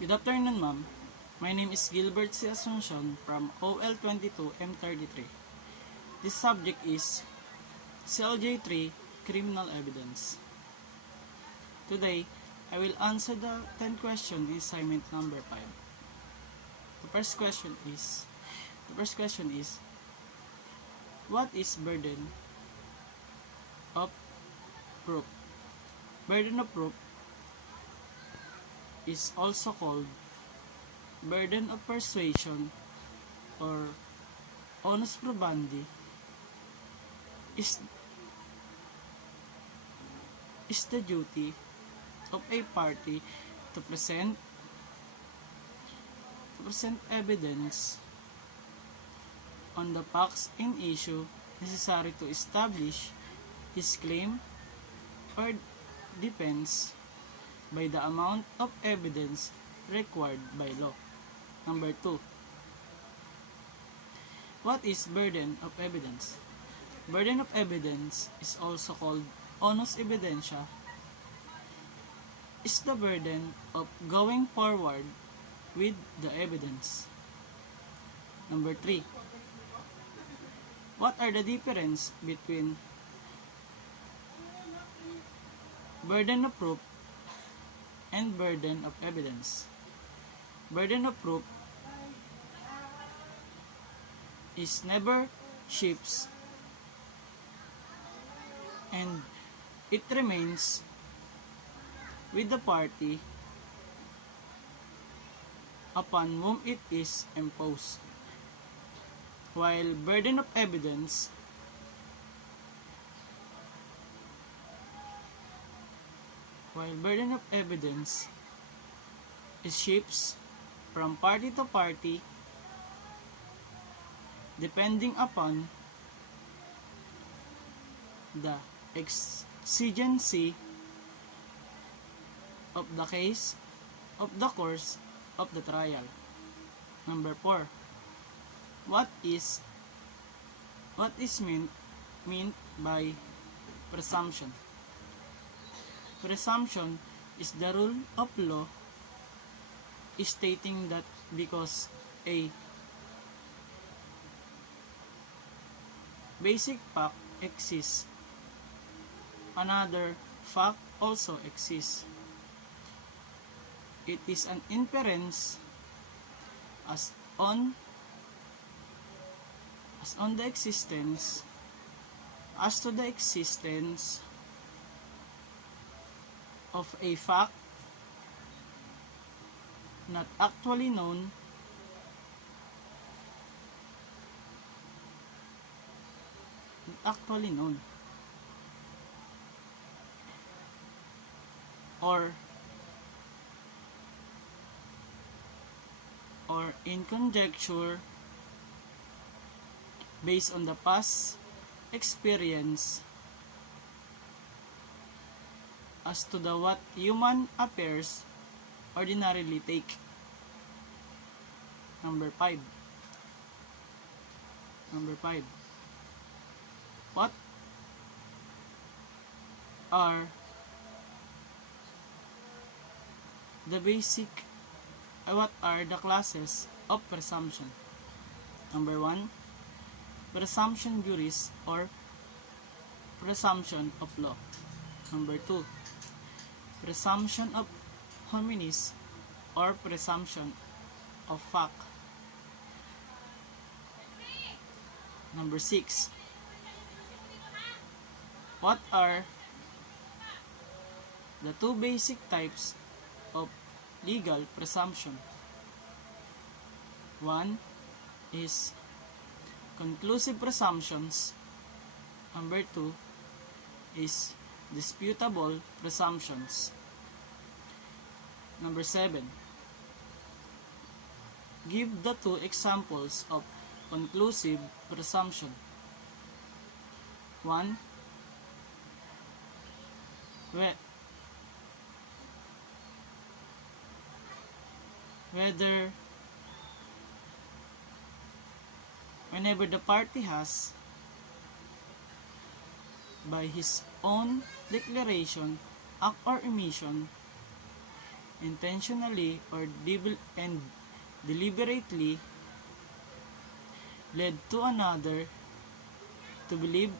Good afternoon, ma'am. My name is Gilbert C. Asuncion from OL22M33. This subject is CLJ3 Criminal Evidence. Today, I will answer the 10 question in assignment number 5. The first question is what is burden of proof? Burden of proof is also called burden of persuasion or onus probandi is the duty of a party to present evidence on the facts in issue necessary to establish his claim or defense by the amount of evidence required by law. Number 2. What is burden of evidence? Burden of evidence is also called onus evidentia, is the burden of going forward with the evidence. Number 3. What are the difference between burden of proof and burden of evidence? Burden of proof is never shifts and it remains with the party upon whom it is imposed, while burden of evidence is shifts from party to party depending upon the exigency of the case of the course of the trial. Number 4. What is meant by presumption? Presumption is the rule of law stating that because a basic fact exists, another fact also exists. It is an inference as to the existence of a fact not actually known or in conjecture based on the past experience as to the what human affairs ordinarily take. Number 5. What are the classes of presumption? Number 1. Presumption juris or presumption of law. Number 2. Presumption of hominis or presumption of fact. Number 6. What are the two basic types of legal presumption? 1 is conclusive presumptions. Number 2 is disputable presumptions. Number 7. Give the two examples of conclusive presumption. 1. Whenever the party has, by his own declaration, act or omission, intentionally or deliberately led to another to believe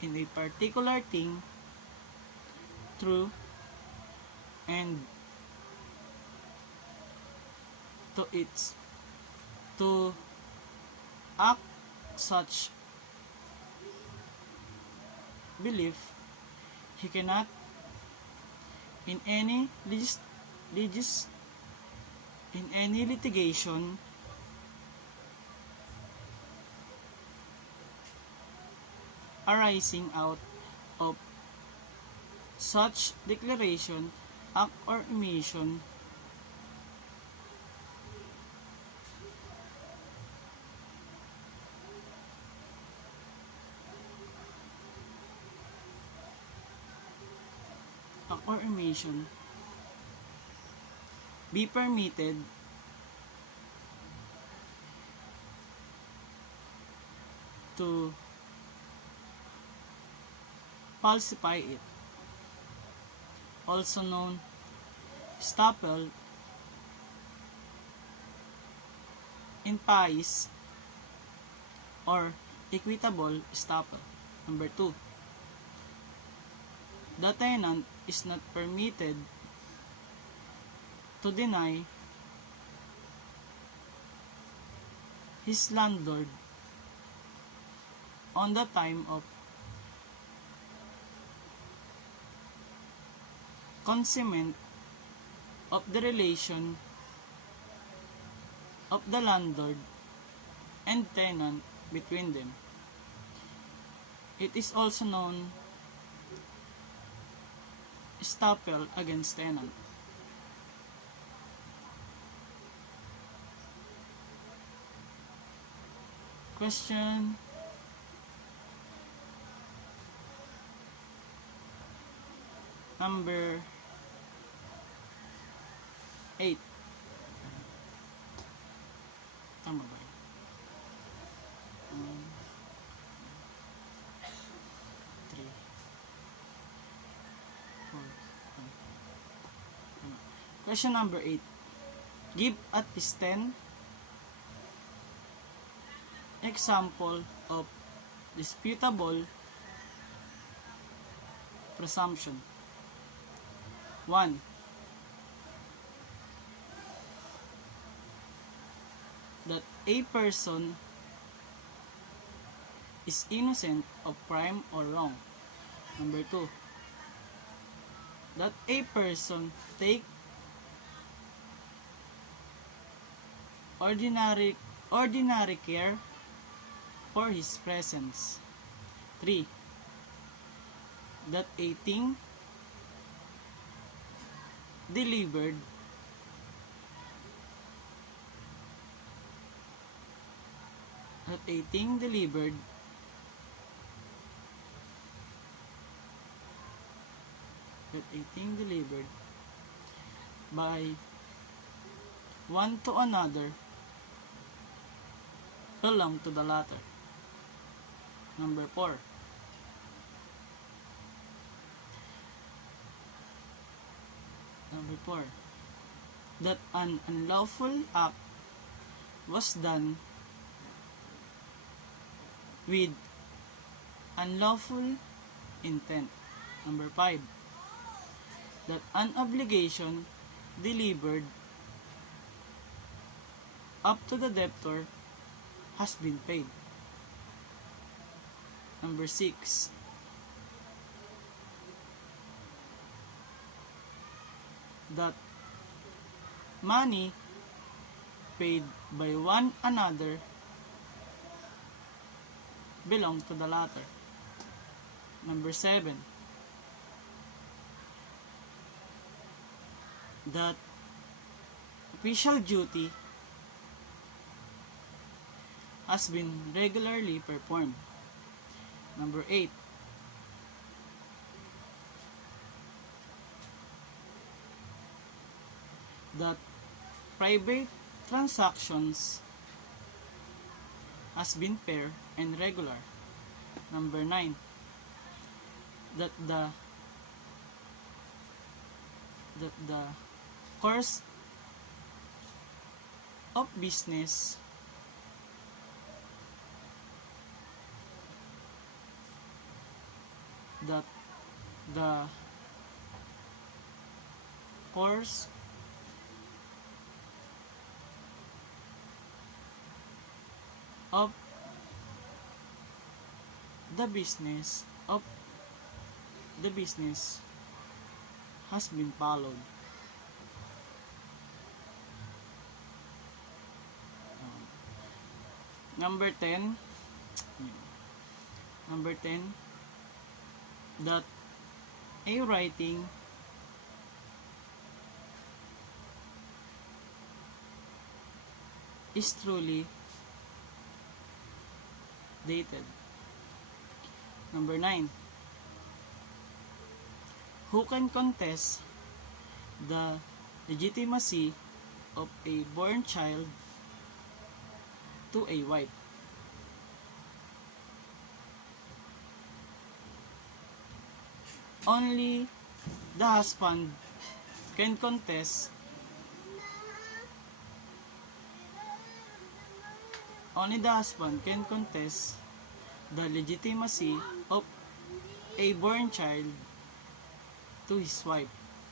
in a particular thing, true, and to act such belief, he cannot in any litigation arising out of such declaration, act, or omission be permitted to falsify it, also known estoppel in pais or equitable estoppel. Number 2, the tenant is not permitted to deny his landlord on the time of consummation of the relation of the landlord and tenant between them. It is also known estoppel against tenant. Question number 8. Tama ba? 3, 4, 5. Question number 8. Give at least 10 example of disputable presumption. 1. That a person is innocent of crime or wrong. Number 2. That a person take ordinary care for his presence. 3. That a thing delivered by one to another belong to the latter. Number 4. That an unlawful act was done with unlawful intent. Number 5. That an obligation delivered up to the debtor has been paid. Number 6. That money paid by one another belong to the latter. Number 7. That official duty has been regularly performed. Number 8. That private transactions has been fair and regular. Number 9. That the course of business that the course of the business has been followed. Number 10, that a writing is truly dated. Number 9, who can contest the legitimacy of a born child to a wife? Only the husband can contest the legitimacy of a born child to his wife.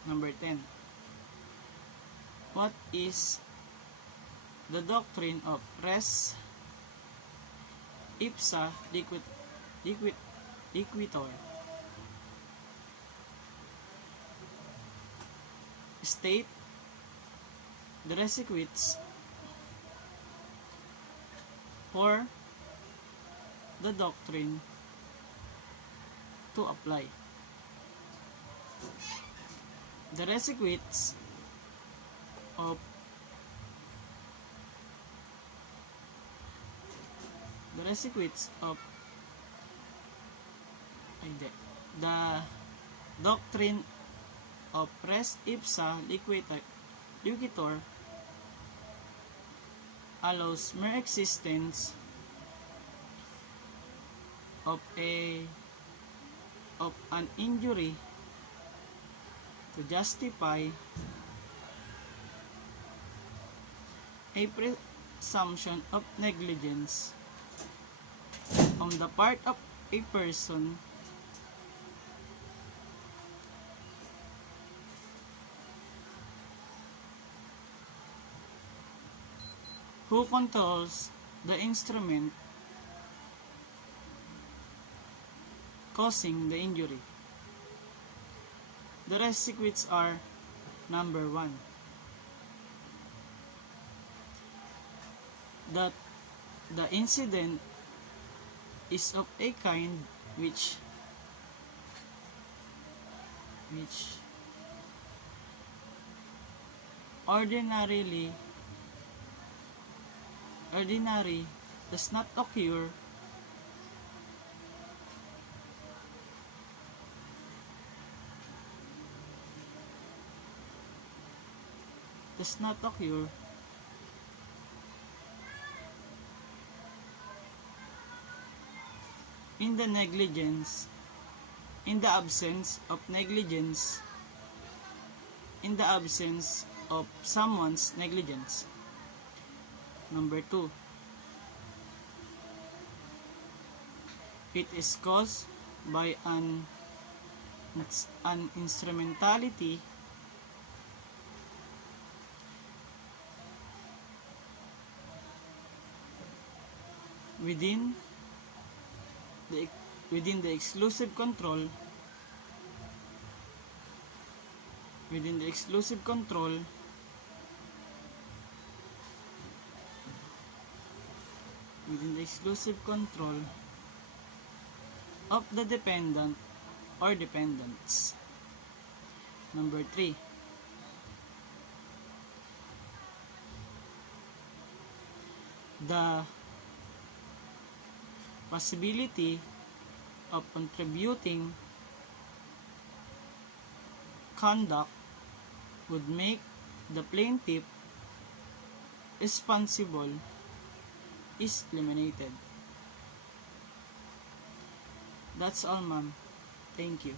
Number 10. What is the doctrine of res ipsa liquitor? State the requisites for the doctrine to apply. The requisites of the doctrine of res ipsa liquitor allows mere existence of an injury to justify a presumption of negligence on the part of a person who controls the instrument causing the injury. The requisites are: number 1, that the incident is of a kind which ordinary does not occur in the absence of someone's negligence. Number 2, it is caused by an instrumentality within the exclusive control of the dependent or dependents. Number 3, the possibility of contributing conduct would make the plaintiff responsible is eliminated. That's all, ma'am. Thank you.